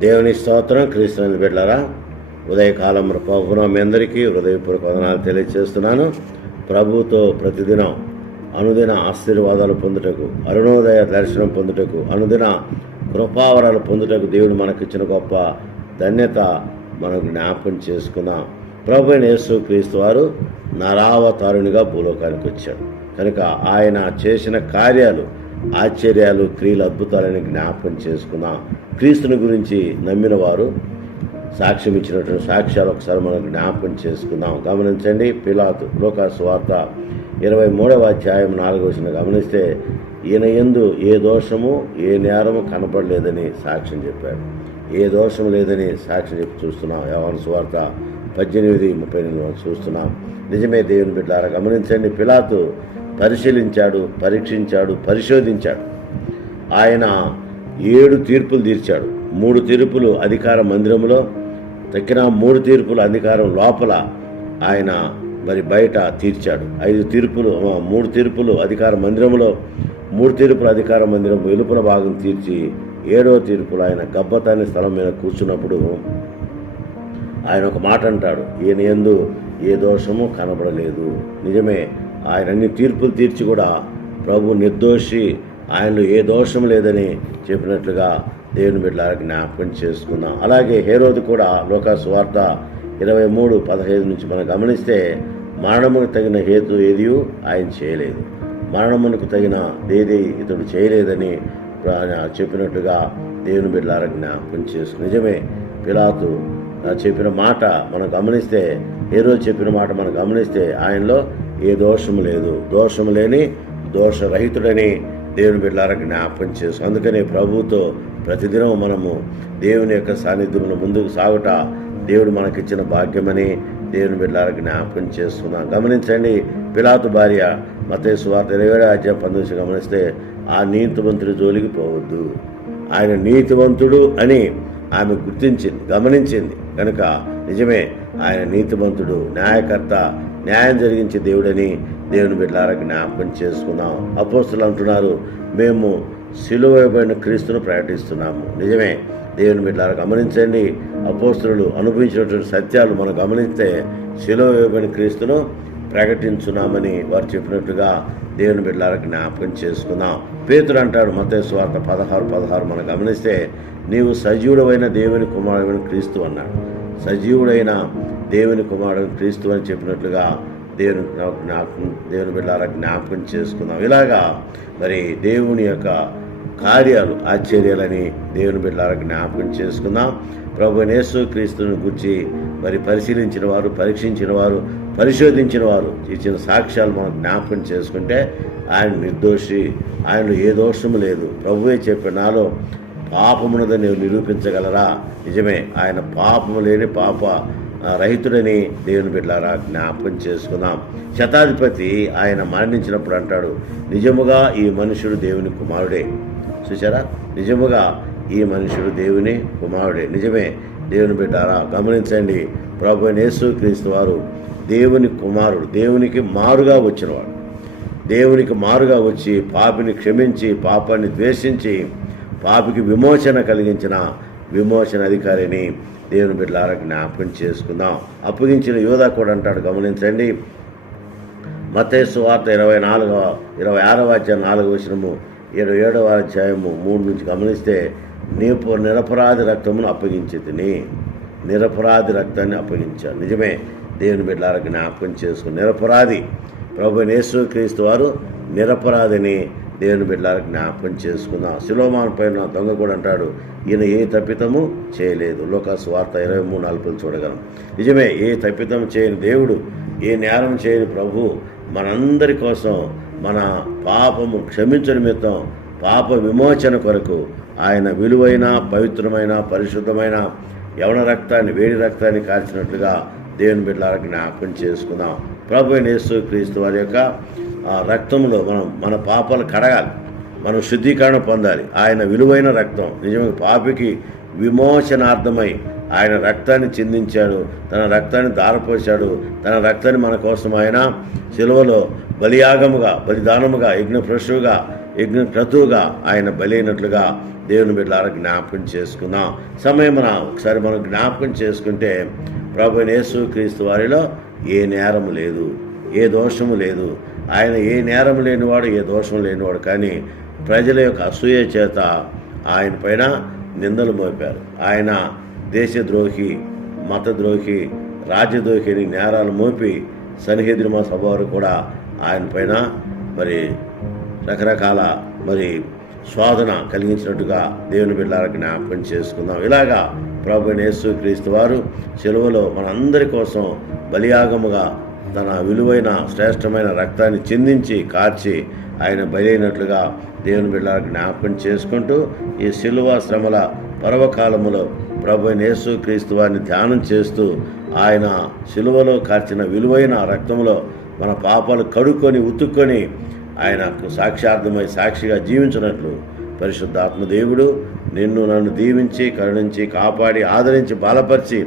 దేవుని స్తోత్రం క్రీస్తుని బిడ్డలారా ఉదయకాలం ప్రభుత్వం మీ అందరికీ హృదయపూర్వక వదనాలు తెలియజేస్తున్నాను ప్రభుతో ప్రతిదినం అనుదిన ఆశీర్వాదాలు పొందుటకు అరుణోదయ దర్శనం పొందుటకు అనుదిన కృపావరాలు పొందుటకు దేవుడు మనకిచ్చిన గొప్ప ధన్యత మనం జ్ఞాపకం చేసుకున్నాం ప్రభు యేసు క్రీస్తు వారు నరావతారునిగా భూలోకానికి వచ్చాడు. కనుక ఆయన చేసిన కార్యాలు ఆశ్చర్యాలు క్రియలు అద్భుతాలని జ్ఞాపకం చేసుకున్నాం క్రీస్తుని గురించి నమ్మిన వారు సాక్ష్యం ఇచ్చినటువంటి సాక్ష్యాలు ఒకసారి మనం జ్ఞాపకం చేసుకుందాం. గమనించండి పిలాతు లోకాసు వార్త ఇరవై మూడవ అధ్యాయం నాలుగవ వచ్చిన గమనిస్తే ఈయన ఎందు ఏ దోషము ఏ నేరము కనపడలేదని సాక్ష్యం చెప్పాడు. ఏ దోషం లేదని సాక్ష్యం చెప్పి చూస్తున్నాం. యవన సువార్త పద్దెనిమిది ముప్పై ఎనిమిది చూస్తున్నాం. నిజమే దేవుని బిడ్డారా గమనించండి పిలాతు పరిశీలించాడు పరీక్షించాడు పరిశోధించాడు. ఆయన ఏడు తీర్పులు తీర్చాడు. మూడు తీర్పులు అధికార మందిరంలో తక్కిన మూడు తీర్పులు అధికారం లోపల ఆయన మరి బయట తీర్చాడు. ఐదు తీర్పులు మూడు తీర్పులు అధికార మందిరంలో మూడు తీర్పులు అధికార మందిరం వెలుపల భాగం తీర్చి ఏడో తీర్పులు ఆయన గబ్బతాని స్థలం మీద కూర్చున్నప్పుడు ఆయన ఒక మాట అంటాడు. ఈయన ఎందు ఏ దోషము కనబడలేదు. నిజమే ఆయన అన్ని తీర్పులు తీర్చి కూడా ప్రభు నిర్దోషి ఆయనలో ఏ దోషం లేదని చెప్పినట్లుగా దేవుని బిడ్డలారా జ్ఞాపకం చేసుకుందాం. అలాగే హేరోదు కూడా లోకా సువార్త ఇరవై మూడు పదహైదు నుంచి మనం గమనిస్తే మరణముకు తగిన హేతు ఏది ఆయన చేయలేదు. మరణమునకు తగిన ఏది ఇతడు చేయలేదని చెప్పినట్టుగా దేవుని బిడ్డలారా జ్ఞాపకం చేసుకుని. నిజమే పిలాతు చెప్పిన మాట మనం గమనిస్తే ఏ రోజు చెప్పిన మాట మనం గమనిస్తే ఆయనలో ఏ దోషము లేదు. దోషము లేని దోషరహితుడని దేవుని బిడ్డలారా జ్ఞాపకం చేసు అందుకనే ప్రభుతో ప్రతిదినం మనము దేవుని యొక్క సాన్నిధ్యంలో ముందుకు సాగుట దేవుడు మనకిచ్చిన భాగ్యమని దేవుని బిడ్డలారా జ్ఞాపకం చేస్తున్నాం గమనించండి పిలాతు భార్య మతే సువార్త ఇరవై ఏడు అధ్యాయం పంతొమ్మిది గమనిస్తే ఆ నీతివంతుడి జోలికి పోవద్దు. ఆయన నీతివంతుడు అని ఆమె గుర్తించింది గమనించింది. కనుక నిజమే ఆయన నీతివంతుడు న్యాయకర్త న్యాయం జరిగించే దేవుడని దేవుని బిడ్డలారా జ్ఞాపకం చేసుకున్నాం అపోస్తులు అంటున్నారు మేము సిలువైపోయిన క్రీస్తును ప్రకటిస్తున్నాము. నిజమే దేవుని బిడ్డలారా గమనించండి. అపోస్తులు అనుభవించినటువంటి సత్యాలు మనం గమనిస్తే సిలువైపోయిన క్రీస్తును ప్రకటించున్నామని వారు చెప్పినట్టుగా దేవుని బిడ్డలారా జ్ఞాపకం చేసుకుందాం. పేతుడు అంటాడు మత స్వార్థ పదహారు పదహారు మనం గమనిస్తే నీవు సజీవుడమైన దేవుని కుమారుడైన క్రీస్తు అన్నాడు. సజీవుడైన దేవుని కుమారుడు క్రీస్తు అని చెప్పినట్లుగా దేవుని జ్ఞాపకం దేవుని బిడ్డారా జ్ఞాపకం చేసుకుందాం. ఇలాగా మరి దేవుని యొక్క కార్యాలు ఆశ్చర్యాలని దేవుని బిడ్డారా జ్ఞాపకం చేసుకుందాం. ప్రభు నేసు క్రీస్తుని గురించి మరి పరిశీలించిన వారు పరీక్షించిన వారు పరిశోధించిన వారు ఇచ్చిన సాక్ష్యాలు మనం జ్ఞాపకం చేసుకుంటే ఆయన నిర్దోషి ఆయనలో ఏ దోషము లేదు. ప్రభువే చెప్పిన నాలో పాపమున్నదని నిరూపించగలరా? నిజమే ఆయన పాపము లేని పాప రైతుడని రహితుడని దేవుని బిడ్డలారా జ్ఞాపకం చేసుకుందాం. శతాధిపతి ఆయన మరణించినప్పుడు అంటాడు నిజముగా ఈ మనుషుడు దేవుని కుమారుడే. చూసారా నిజముగా ఈ మనుషుడు దేవుని కుమారుడే. నిజమే దేవుని బిడ్డారా గమనించండి. ప్రభు యేసు క్రీస్తు వారు దేవుని కుమారుడు దేవునికి మారుగా వచ్చినవాడు. దేవునికి మారుగా వచ్చి పాపిని క్షమించి పాపాన్ని ద్వేషించి పాపికి విమోచన కలిగించిన విమోచన అధికారిని దేవుని బిడ్డలారా జ్ఞాపకం చేసుకుందాం. అప్పగించిన యోధ కూడా అంటాడు గమనించండి. మతేసు వార్త ఇరవై నాలుగవ ఇరవై ఆరవ అధ్యాయం నాలుగవ వచనము ఇరవై ఏడవ అధ్యాయము మూడు నుంచి గమనిస్తే నీపు నిరపరాధి రక్తమును అప్పగించితిని. నిరపరాధి రక్తాన్ని అప్పగించాను నిజమే దేవుని బిడ్డలారా జ్ఞాపకం చేసుకుని నిరపరాధి. ప్రభు యేసు క్రీస్తు వారు నిరపరాధిని దేవుని బిడ్డలకు జ్ఞాపకం చేసుకుందాం. శిలోమాన్ పైన దొంగ కూడా అంటాడు ఈయన ఏ తప్పితము చేయలేదు. లోకాసు వార్త ఇరవై మూడు నలుపులు చూడగలం. నిజమే ఏ తప్పితం చేయని దేవుడు ఏ నేరం చేయని ప్రభు మనందరి కోసం మన పాపము క్షమించని నిమిత్తం పాప విమోచన కొరకు ఆయన విలువైన పవిత్రమైన పరిశుద్ధమైన యవన రక్తాన్ని వేడి రక్తాన్ని కాల్చినట్లుగా దేవుని బిడ్డలకు జ్ఞాపకం చేసుకుందాం. ప్రభు నేస్తూ క్రీస్తు వారి యొక్క ఆ రక్తంలో మనం మన పాపాలు కడగాలి. మనం శుద్ధీకరణ పొందాలి. ఆయన విలువైన రక్తం. నిజంగా పాపికి విమోచనార్థమై ఆయన రక్తాన్ని చిందించాడు. తన రక్తాన్ని దారపోశాడు తన రక్తాన్ని మన కోసం ఆయన సిలువలో బలియాగముగా బలిదానముగా యజ్ఞ పశువుగా యజ్ఞ క్రతువుగా ఆయన బలి అయినట్లుగా దేవుని బిడ్డలారా జ్ఞాపకం చేసుకుందాం. సమయమున ఒకసారి మనం జ్ఞాపకం చేసుకుంటే ప్రభు యేసు క్రీస్తు వారిలో ఏ నేరం లేదు ఏ దోషము లేదు. ఆయన ఏ నేరం లేనివాడు ఏ దోషం లేనివాడు కానీ ప్రజల యొక్క అసూయ చేత ఆయన పైన నిందలు మోపారు. ఆయన దేశద్రోహి మతద్రోహి రాజ్యద్రోహి అని నేరాలు మోపి సన్నిహిద్రిమ సభ వారు కూడా ఆయన పైన మరి రకరకాల మరి శోధన కలిగించినట్టుగా దేవుని బిడ్డల జ్ఞాపకం చేసుకుందాం. ఇలాగా ప్రభు యేసు క్రీస్తు వారు సెలవులో మనందరి కోసం బలియాగముగా తన విలువైన శ్రేష్టమైన రక్తాన్ని చిందించి కార్చి ఆయన బలైనట్లుగా దేవుని బిడ్డ జ్ఞాపకం చేసుకుంటూ ఈ శిలువ శ్రమల పర్వకాలములో ప్రభు నేసు క్రీస్తు వారిని ధ్యానం చేస్తూ ఆయన శిలువలో కార్చిన విలువైన రక్తంలో మన పాపాలు కడుక్కొని ఉతుక్కొని ఆయనకు సాక్షార్థమై సాక్షిగా జీవించినట్లు పరిశుద్ధాత్మ దేవుడు నిన్ను నన్ను దీవించి కరుణించి కాపాడి ఆదరించి బలపరిచి